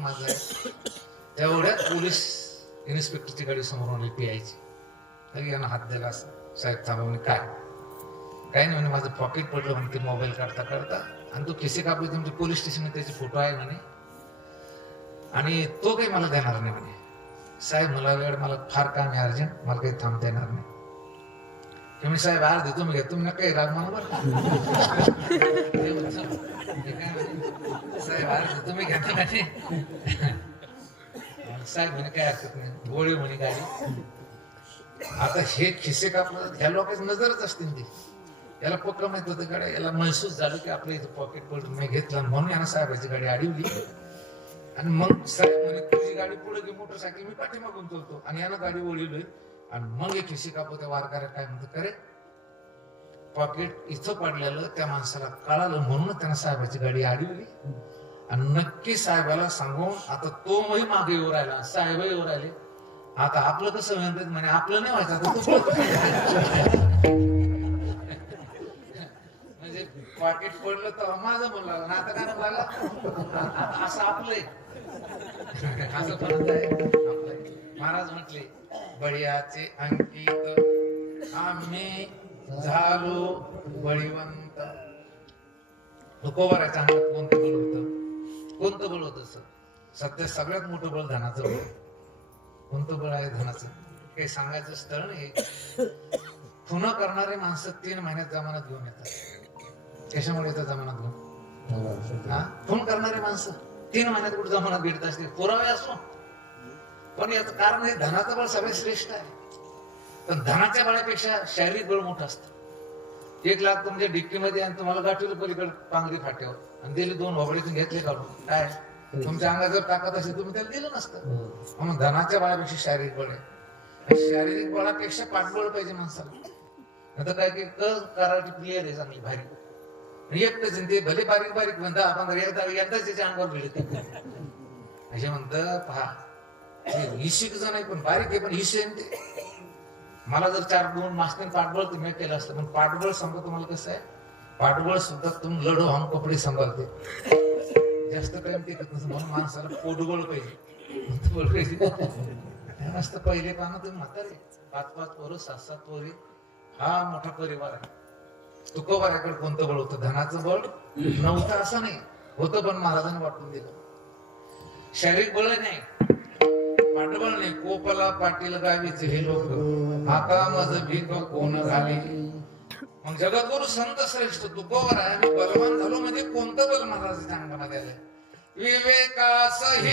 माझा आहे. तेवढ्यात पोलीस इन्स्पेक्टरची गाडी समोरून आली पियायची. लगे यानं हात दिला असं, साहेब थांबा. म्हणे काय? काही नाही म्हणे, माझं पॉकेट पडलं म्हणे, ते मोबाईल काढता काढता, आणि तो खिसे कापले तुमच्या पोलीस स्टेशनमध्ये त्याचे फोटो आहे म्हणे, आणि तो काही मला देणार नाही म्हणे. साहेब मला फार काम आहे अर्जंट, मला काही थांबता येणार नाही. मी साहेब आज देतो मी घेतो, मी काही राग मला बरं साहेब आज देतो मी घेतो म्हणे. साहेब म्हणे काय हरकत नाही, गोळी म्हणे गाडी. आता हे खिसे कापलं, ह्या लोकांची नजरच असते ती. याला पक्क माहित होतं गाड्या, याला महसूस झालं की आपल्या इथं पॉकेट पडून मी घेतला, म्हणून यानं साहेबाची गाडी अडवली. आणि मग साहेब म्हणे तुझी गाडी पुढे घे मोटरसायकल, मी पाठीमागून चलतो, आणि यानं गाडी ओढली. आणि मग एक खिसे कापतो, त्या वारकऱ्या काय म्हणतो, करे पॉकेट इथं पडलेलं त्या माणसाला कळालं, म्हणून त्यानं साहेबाची गाडी अडवली. आणि नक्की साहेबाला सांगून आता तो मही मागे येऊ राहिला, साहेब येऊ राहिले. आता आपलं कसं म्हणे, आपलं नाही व्हायचं आता. म्हणजे पॉकेट पडलं तर माझं म्हणलं, आता काय लागला असं आपलंय, असं परत आहे आपलंय. महाराज म्हटले, बळीयाचे अंकित आम्ही झालो बळीवंत. तुकोबाराच्या अंगात कोणतं बळ होतं? कोणतं बळ होतं सर? सध्या सगळ्यात मोठं बळ धनाचं बळ. कोणतं बळ आहे धनाचं? काही सांगायचं स्थळ नाही. खून करणारे माणसं 3 महिन्यात जमानत घेऊन येतात. कशामुळे येतात जमानत घेऊन? खून करणारे माणसं 3 महिन्यात कुठे जमानत भेटत असते, पुरावे असो. पण याचं कारण हे धनाचं बळ सगळ्यात श्रेष्ठ आहे. पण धनाच्या बळापेक्षा शारीरिक बळ मोठं असतं. 1 लाख तुमच्या डिक्कीमध्ये आणि तुम्हाला गाठीला पलीकडे पांगरी फाट्यावर, आणि दिली 2 भोगडीतून घेतले काढून, काय तुमच्या अंगात जर ताकद असेल तुम्ही त्याला दिलं नसतं. म्हणून धनाच्या बळापेक्षा शारीरिक बळ आहे. शारीरिक बळापेक्षा पाठबळ पाहिजे माणसाला. आता काय की कराटे प्लेअर आहे चांगली भारी, एकटच ते भले बारीक बारीक म्हणता आपण एकदाच त्याच्या अंगावर भिडते. असे म्हणत पहा, हिशिक जण आहे पण बारीक आहे, पण हिशे ते. मला जर 4 मास्टर पाठबळ तुम्ही केलं असतं, पण पाठबळ समजा तुम्हाला कसं आहे, पाठबळ सुद्धा तुम्ही लढो हम कपडे सांभाळते, जास्त टाइम टिकत नसतं. म्हणून माणसाला पोटबळ पाहिजे. मस्त पहिले पाहणं तुम्ही म्हातारे 5-5 पोरं 7-7 पोरी, हा मोठा परिवार आहे. तुकोबाराकडे कोणतं बळ होतं? धनाचं बळ नव्हतं असं नाही, होतं, पण महाराजांनी वाटून दिलं. शारीरिक बळ नाही, पाठबळ नाही. कोपला पाटील गावीचे हे लोक, आता माझं भीक कोण झाली. मग जगद्गुरु संत श्रेष्ठ तुकोबार आहे, बलवान झालो म्हणजे कोणतं बल महाराजांच्या अंगामध्ये आलंय? विवेकास